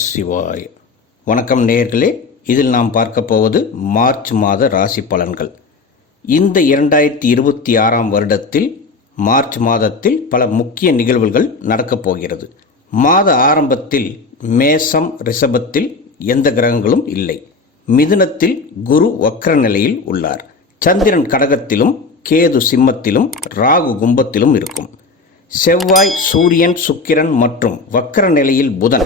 சிவாய. வணக்கம் நேயர்களே, இதில் நாம் பார்க்க போவது மார்ச் மாத ராசி பலன்கள். இந்த 2026 வருடத்தில் மார்ச் மாதத்தில் பல முக்கிய நிகழ்வுகள் நடக்கப் போகிறது. மாத ஆரம்பத்தில் மேசம் ரிஷபத்தில் எந்த கிரகங்களும் இல்லை. மிதுனத்தில் குரு வக்ர நிலையில் உள்ளார். சந்திரன் கடகத்திலும் கேது சிம்மத்திலும் ராகு கும்பத்திலும் இருக்கும். செவ்வாய் சூரியன் சுக்கிரன் மற்றும் வக்ர நிலையில் புதன்,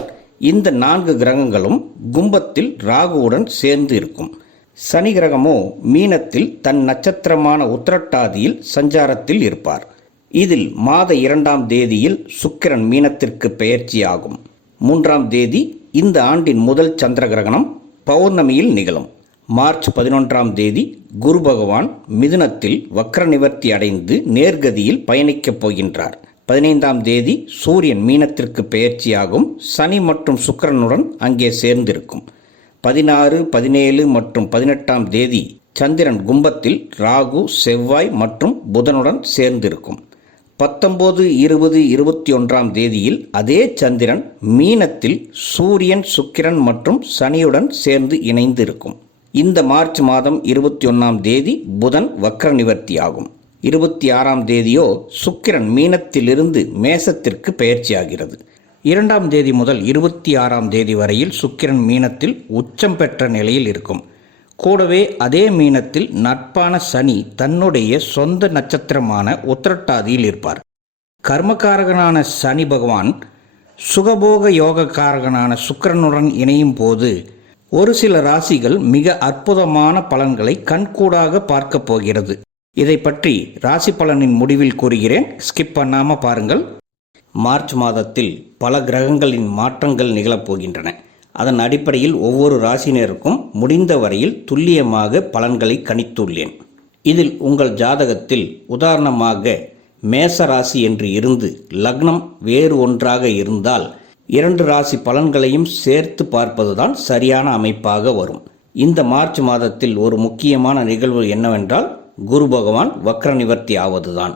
இந்த 4 கிரகங்களும் கும்பத்தில் ராகுவுடன் சேர்ந்து இருக்கும். சனி கிரகமோ மீனத்தில் தன் நட்சத்திரமான உத்திரட்டாதியில் சஞ்சாரத்தில் இருப்பார். இதில் மாத 2ஆம் தேதியில் சுக்கிரன் மீனத்திற்கு பெயர்ச்சியாகும். 3ஆம் தேதி இந்த ஆண்டின் முதல் சந்திர கிரகணம் பௌர்ணமியில் நிகழும். மார்ச் 11ஆம் தேதி குரு பகவான் மிதுனத்தில் வக்ர நிவர்த்தி அடைந்து நேர்கதியில் பயணிக்கப் போகின்றார். 15ஆம் தேதி சூரியன் மீனத்திற்கு பெயர்ச்சியாகும். சனி மற்றும் சுக்கிரனுடன் அங்கே சேர்ந்திருக்கும். 16, 17 மற்றும் 18ஆம் தேதி சந்திரன் கும்பத்தில் ராகு செவ்வாய் மற்றும் புதனுடன் சேர்ந்திருக்கும். 19, 20, 21ஆம் தேதியில் அதே சந்திரன் மீனத்தில் சூரியன் சுக்கிரன் மற்றும் சனியுடன் சேர்ந்து இணைந்திருக்கும். இந்த மார்ச் மாதம் 21ஆம் தேதி புதன் வக்ர நிவர்த்தி ஆகும். 26ஆம் தேதியோ சுக்கிரன் மீனத்திலிருந்து மேசத்திற்கு பெயர்ச்சியாகிறது. 2ஆம் தேதி முதல் 26ஆம் தேதி வரையில் சுக்கிரன் மீனத்தில் உச்சம் பெற்ற நிலையில் இருக்கும். கூடவே அதே மீனத்தில் நட்பான சனி தன்னுடைய சொந்த நட்சத்திரமான உத்திரட்டாதியில் இருப்பார். கர்மகாரகனான சனி பகவான் சுகபோக யோகக்காரகனான சுக்கிரனுடன் இணையும் போது ஒரு சில ராசிகள் மிக அற்புதமான பலன்களை கண்கூடாக பார்க்க போகிறது. இதை பற்றி ராசி பலனின் முடிவில் கூறுகிறேன், ஸ்கிப் பண்ணாம பாருங்கள். மார்ச் மாதத்தில் பல கிரகங்களின் மாற்றங்கள் நிகழப்போகின்றன. அதன் அடிப்படையில் ஒவ்வொரு ராசினருக்கும் முடிந்த வரையில் துல்லியமாக பலன்களை கணித்துள்ளேன். இதில் உங்கள் ஜாதகத்தில் உதாரணமாக மேச ராசி என்று இருந்து லக்னம் வேறு ஒன்றாக இருந்தால் 2 ராசி பலன்களையும் சேர்த்து பார்ப்பதுதான் சரியான அமைப்பாக வரும். இந்த மார்ச் மாதத்தில் ஒரு முக்கியமான நிகழ்வு என்னவென்றால் குரு பகவான் வக்ர நிவர்த்தி ஆவதுதான்.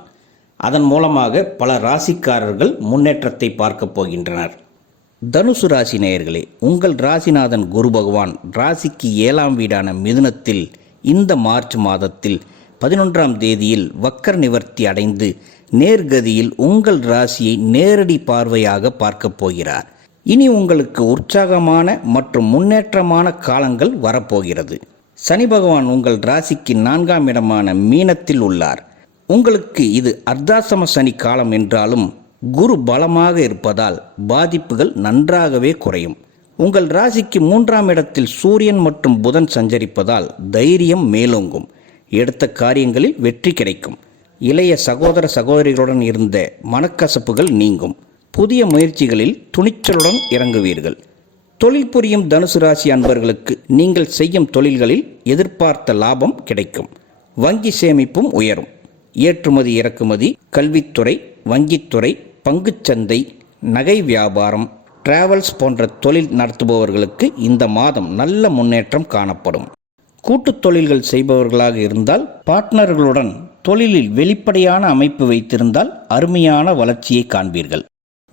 அதன் மூலமாக பல ராசிக்காரர்கள் முன்னேற்றத்தை பார்க்க போகின்றனர். தனுசு ராசி நேயர்களே, உங்கள் ராசிநாதன் குரு பகவான் ராசிக்கு 7ஆம் வீடான மிதுனத்தில் இந்த மார்ச் மாதத்தில் 11ஆம் தேதியில் வக்ர நிவர்த்தி அடைந்து நேர்கதியில் உங்கள் ராசியை நேரடி பார்வையாக பார்க்கப் போகிறார். இனி உங்களுக்கு உற்சாகமான மற்றும் முன்னேற்றமான காலங்கள் வரப்போகிறது. சனி பகவான் உங்கள் ராசிக்கு 4ஆம் இடமான மீனத்தில் உள்ளார். உங்களுக்கு இது அர்த்தாசம சனி காலம் என்றாலும் குரு பலமாக இருப்பதால் பாதிப்புகள் நன்றாகவே குறையும். உங்கள் ராசிக்கு 3ஆம் இடத்தில் சூரியன் மற்றும் புதன் சஞ்சரிப்பதால் தைரியம் மேலோங்கும். எடுத்த காரியங்களில் வெற்றி கிடைக்கும். இளைய சகோதர சகோதரிகளுடன் இருந்த மனக்கசப்புகள் நீங்கும். புதிய முயற்சிகளில் துணிச்சலுடன் இறங்குவீர்கள். தொழில் புரியும் தனுசு ராசி அன்பர்களுக்கு நீங்கள் செய்யும் தொழில்களில் எதிர்பார்த்த லாபம் கிடைக்கும். வங்கி சேமிப்பும் உயரும். ஏற்றுமதி இறக்குமதி, கல்வித்துறை, வங்கித்துறை, பங்குச்சந்தை, நகை வியாபாரம், டிராவல்ஸ் போன்ற தொழில் நடத்துபவர்களுக்கு இந்த மாதம் நல்ல முன்னேற்றம் காணப்படும். கூட்டுத் தொழில்கள் செய்பவர்களாக இருந்தால் பார்ட்னர்களுடன் தொழிலில் வெளிப்படையான அமைப்பு வைத்திருந்தால் அருமையான வளர்ச்சியை காண்பீர்கள்.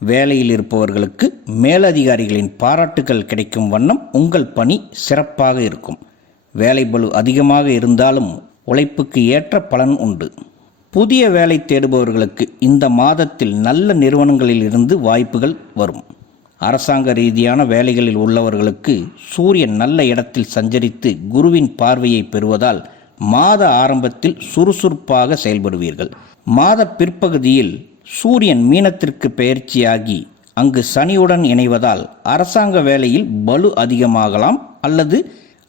வேலையில் இருப்பவர்களுக்கு மேலதிகாரிகளின் பாராட்டுகள் கிடைக்கும் வண்ணம் உங்கள் பணி சிறப்பாக இருக்கும். வேலை பளு அதிகமாக இருந்தாலும் உழைப்புக்கு ஏற்ற பலன் உண்டு. புதிய வேலை தேடுபவர்களுக்கு இந்த மாதத்தில் நல்ல நிறுவனங்களில் இருந்து வாய்ப்புகள் வரும். அரசாங்க ரீதியான வேலைகளில் உள்ளவர்களுக்கு சூரியன் நல்ல இடத்தில் சஞ்சரித்து குருவின் பார்வையை பெறுவதால் மாத ஆரம்பத்தில் சுறுசுறுப்பாக செயல்படுவீர்கள். மாத பிற்பகுதியில் சூரியன் மீனத்திற்கு பெயர்ச்சியாகி அங்கு சனியுடன் இணைவதால் அரசாங்க வேலையில் பளு அதிகமாகலாம்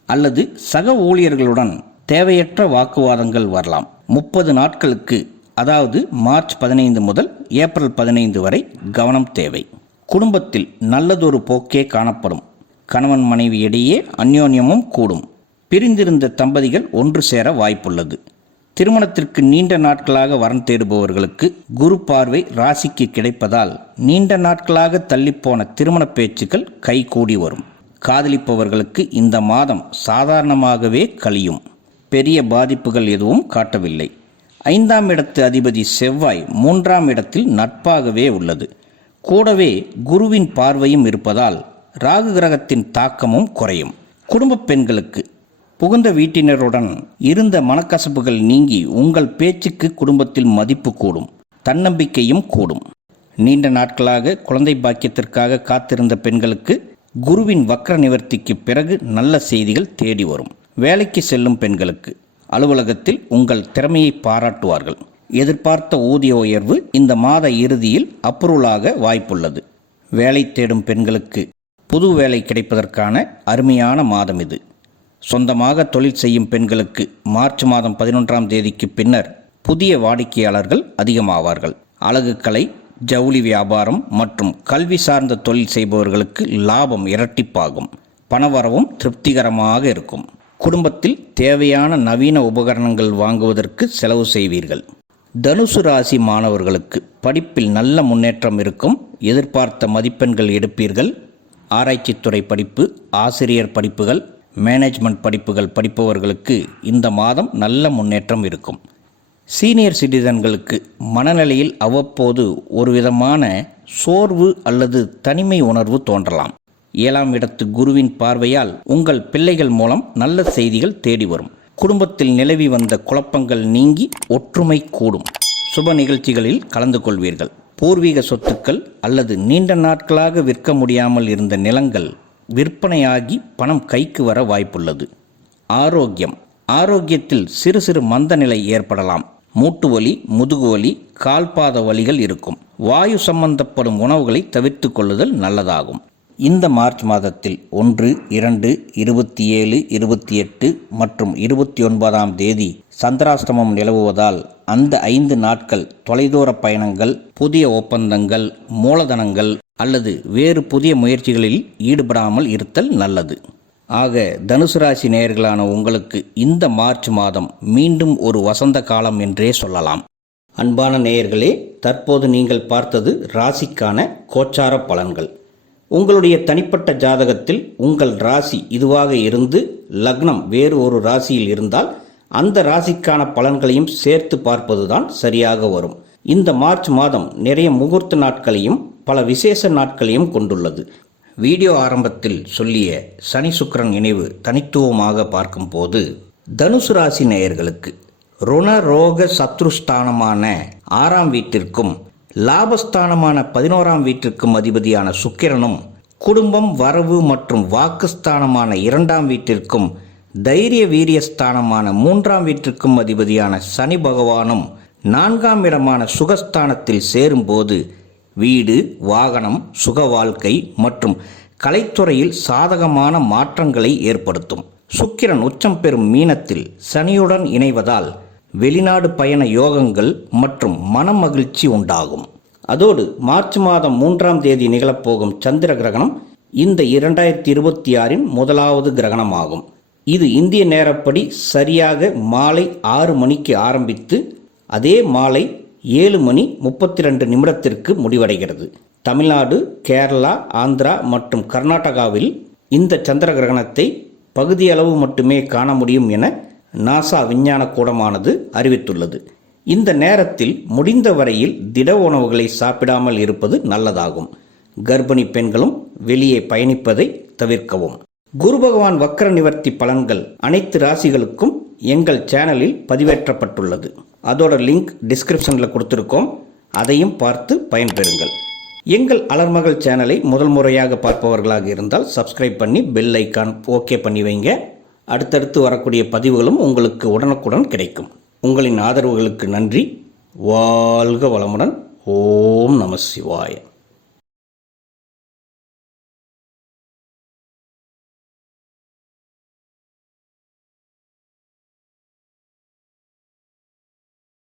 அல்லது சக ஊழியர்களுடன் தேவையற்ற வாக்குவாதங்கள் வரலாம். 30 நாட்களுக்கு, அதாவது மார்ச் 15 முதல் ஏப்ரல் 15 வரை கவனம் தேவை. குடும்பத்தில் நல்லதொரு போக்கே காணப்படும். கணவன் மனைவி இடையே அந்யோன்யமும் கூடும். பிரிந்திருந்த தம்பதிகள் ஒன்று சேர வாய்ப்புள்ளது. திருமணத்திற்கு நீண்ட நாட்களாக வரன் தேடுபவர்களுக்கு குரு பார்வை ராசிக்கு கிடைப்பதால் நீண்ட நாட்களாக தள்ளிப்போன திருமண பேச்சுக்கள் கைகூடி வரும். காதலிப்பவர்களுக்கு இந்த மாதம் சாதாரணமாகவே கழியும். பெரிய பாதிப்புகள் எதுவும் காட்டவில்லை. 5ஆம் இடத்து அதிபதி செவ்வாய் 3ஆம் இடத்தில் நட்பாகவே உள்ளது. கூடவே குருவின் பார்வையும் இருப்பதால் ராகு கிரகத்தின் தாக்கமும் குறையும். குடும்ப பெண்களுக்கு புகுந்த வீட்டினருடன் இருந்த மனக்கசப்புகள் நீங்கி உங்கள் பேச்சுக்கு குடும்பத்தில் மதிப்பு கூடும், தன்னம்பிக்கையும் கூடும். நீண்ட நாட்களாக குழந்தை பாக்கியத்திற்காக காத்திருந்த பெண்களுக்கு குருவின் வக்ர நிவர்த்திக்கு பிறகு நல்ல செய்திகள் தேடி வரும். வேலைக்கு செல்லும் பெண்களுக்கு அலுவலகத்தில் உங்கள் திறமையை பாராட்டுவார்கள். எதிர்பார்த்த ஊதிய உயர்வு இந்த மாத இறுதியில் அப்ரூவலாக வாய்ப்புள்ளது. வேலை தேடும் பெண்களுக்கு புது வேலை கிடைப்பதற்கான அருமையான மாதம் இது. சொந்தமாக தொழில் செய்யும் பெண்களுக்கு மார்ச் மாதம் 11ஆம் தேதிக்கு பின்னர் புதிய வாடிக்கையாளர்கள் அதிகமாவார்கள். அழகுக்கலை, ஜவுளி வியாபாரம் மற்றும் கல்வி சார்ந்த தொழில் செய்பவர்களுக்கு லாபம் இரட்டிப்பாகும். பணவரவும் திருப்திகரமாக இருக்கும். குடும்பத்தில் தேவையான நவீன உபகரணங்கள் வாங்குவதற்கு செலவு செய்வீர்கள். தனுசு ராசி மாணவர்களுக்கு படிப்பில் நல்ல முன்னேற்றம் இருக்கும். எதிர்பார்த்த மதிப்பெண்கள் எடுப்பீர்கள். ஆராய்ச்சித்துறை படிப்பு, ஆசிரியர் படிப்புகள், மேனேஜ்மெண்ட் படிப்புகள் படிப்பவர்களுக்கு இந்த மாதம் நல்ல முன்னேற்றம் இருக்கும். சீனியர் சிட்டிசன்களுக்கு மனநிலையில் அவ்வப்போது ஒரு விதமான சோர்வு அல்லது தனிமை உணர்வு தோன்றலாம். 7ஆம் இடத்து குருவின் பார்வையால் உங்கள் பிள்ளைகள் மூலம் நல்ல செய்திகள் தேடி வரும். குடும்பத்தில் நிலவி வந்த குழப்பங்கள் நீங்கி ஒற்றுமை கூடும். சுப நிகழ்ச்சிகளில் கலந்து கொள்வீர்கள். பூர்வீக சொத்துக்கள் அல்லது நீண்ட நாட்களாக விற்க முடியாமல் இருந்த நிலங்கள் விற்பனையாகி பணம் கைக்கு வர வாய்ப்புள்ளது. ஆரோக்கியத்தில் சிறு சிறு மந்த நிலை ஏற்படலாம். மூட்டு வலி, முதுகு வலி, கால்பாத வலிகள் இருக்கும். வாயு சம்பந்தப்படும் உணவுகளை தவிர்த்து கொள்ளுதல் நல்லதாகும். இந்த மார்ச் மாதத்தில் 1, 2, 27, 28 மற்றும் 29ஆம் தேதி சந்திராஷ்டமம் நிலவுவதால் அந்த 5 நாட்கள் தொலைதூர பயணங்கள், புதிய ஒப்பந்தங்கள், மூலதனங்கள் அல்லது வேறு புதிய முயற்சிகளில் ஈடுபடாமல் இருத்தல் நல்லது. ஆக தனுசு ராசி நேயர்களான உங்களுக்கு இந்த மார்ச் மாதம் மீண்டும் ஒரு வசந்த காலம் என்றே சொல்லலாம். அன்பான நேயர்களே, தற்போது நீங்கள் பார்த்தது ராசிக்கான கோச்சார பலன்கள். உங்களுடைய தனிப்பட்ட ஜாதகத்தில் உங்கள் ராசி இதுவாக இருந்து லக்னம் வேறு ஒரு ராசியில் இருந்தால் அந்த ராசிக்கான பலன்களையும் சேர்த்து பார்ப்பதுதான் சரியாக வரும். இந்த மார்ச் மாதம் நிறைய முகூர்த்த நாட்களையும் பல விசேஷ நாட்களையும் கொண்டுள்ளது. வீடியோ ஆரம்பத்தில் சொல்லிய சனி சுக்கிரன் இணைவு தனித்துவமாக பார்க்கும்போது தனுசு ராசி நேயர்களுக்கு ருண ரோக சத்ருஸ்தானமான 6ஆம் வீட்டிற்கும் லாபஸ்தானமான 11ஆம் வீட்டிற்கும் அதிபதியான சுக்கிரனும், குடும்பம், வரவு மற்றும் வாக்குஸ்தானமான 2ஆம் வீட்டிற்கும் தைரிய வீரியஸ்தானமான 3ஆம் வீட்டிற்கும் அதிபதியான சனி பகவானும் 4ஆம் இடமான சுகஸ்தானத்தில் சேரும்போது வீடு, வாகனம், சுக வாழ்க்கை மற்றும் கலைத்துறையில் சாதகமான மாற்றங்களை ஏற்படுத்தும். சுக்கிரன் உச்சம் பெறும் மீனத்தில் சனியுடன் இணைவதால் வெளிநாடு பயண யோகங்கள் மற்றும் மன மகிழ்ச்சி உண்டாகும். அதோடு மார்ச் மாதம் 3ஆம் தேதி நிகழப்போகும் சந்திர கிரகணம் இந்த 2026இன் முதலாவது கிரகணமாகும். இது இந்திய நேரப்படி சரியாக மாலை 6 மணிக்கு ஆரம்பித்து அதே மாலை 7:32 முடிவடைகிறது. தமிழ்நாடு, கேரளா, ஆந்திரா மற்றும் கர்நாடகாவில் இந்த சந்திர கிரகணத்தை பகுதியளவு மட்டுமே காண முடியும் என நாசா விஞ்ஞான கூடமானது அறிவித்துள்ளது. இந்த நேரத்தில் முடிந்த வரையில் திட உணவுகளை சாப்பிடாமல் இருப்பது நல்லதாகும். கர்ப்பிணி பெண்களும் வெளியே பயணிப்பதை தவிர்க்கவும். குரு பகவான் வக்ர நிவர்த்தி பலன்கள் அனைத்து ராசிகளுக்கும் எங்கள் சேனலில் பதிவேற்றப்பட்டுள்ளது. அதோட லிங்க் டிஸ்கிரிப்ஷனில் கொடுத்துருக்கோம். அதையும் பார்த்து பயன்பெறுங்கள். எங்கள் அலர்மகள் சேனலை முதல் முறையாக பார்ப்பவர்களாக இருந்தால் சப்ஸ்கிரைப் பண்ணி பெல் ஐக்கான் ஓகே பண்ணி வைங்க. அடுத்தடுத்து வரக்கூடிய பதிவுகளும் உங்களுக்கு உடனுக்குடன் கிடைக்கும். உங்களின் ஆதரவுகளுக்கு நன்றி. வாழ்க வளமுடன். ஓம் நம சிவாய.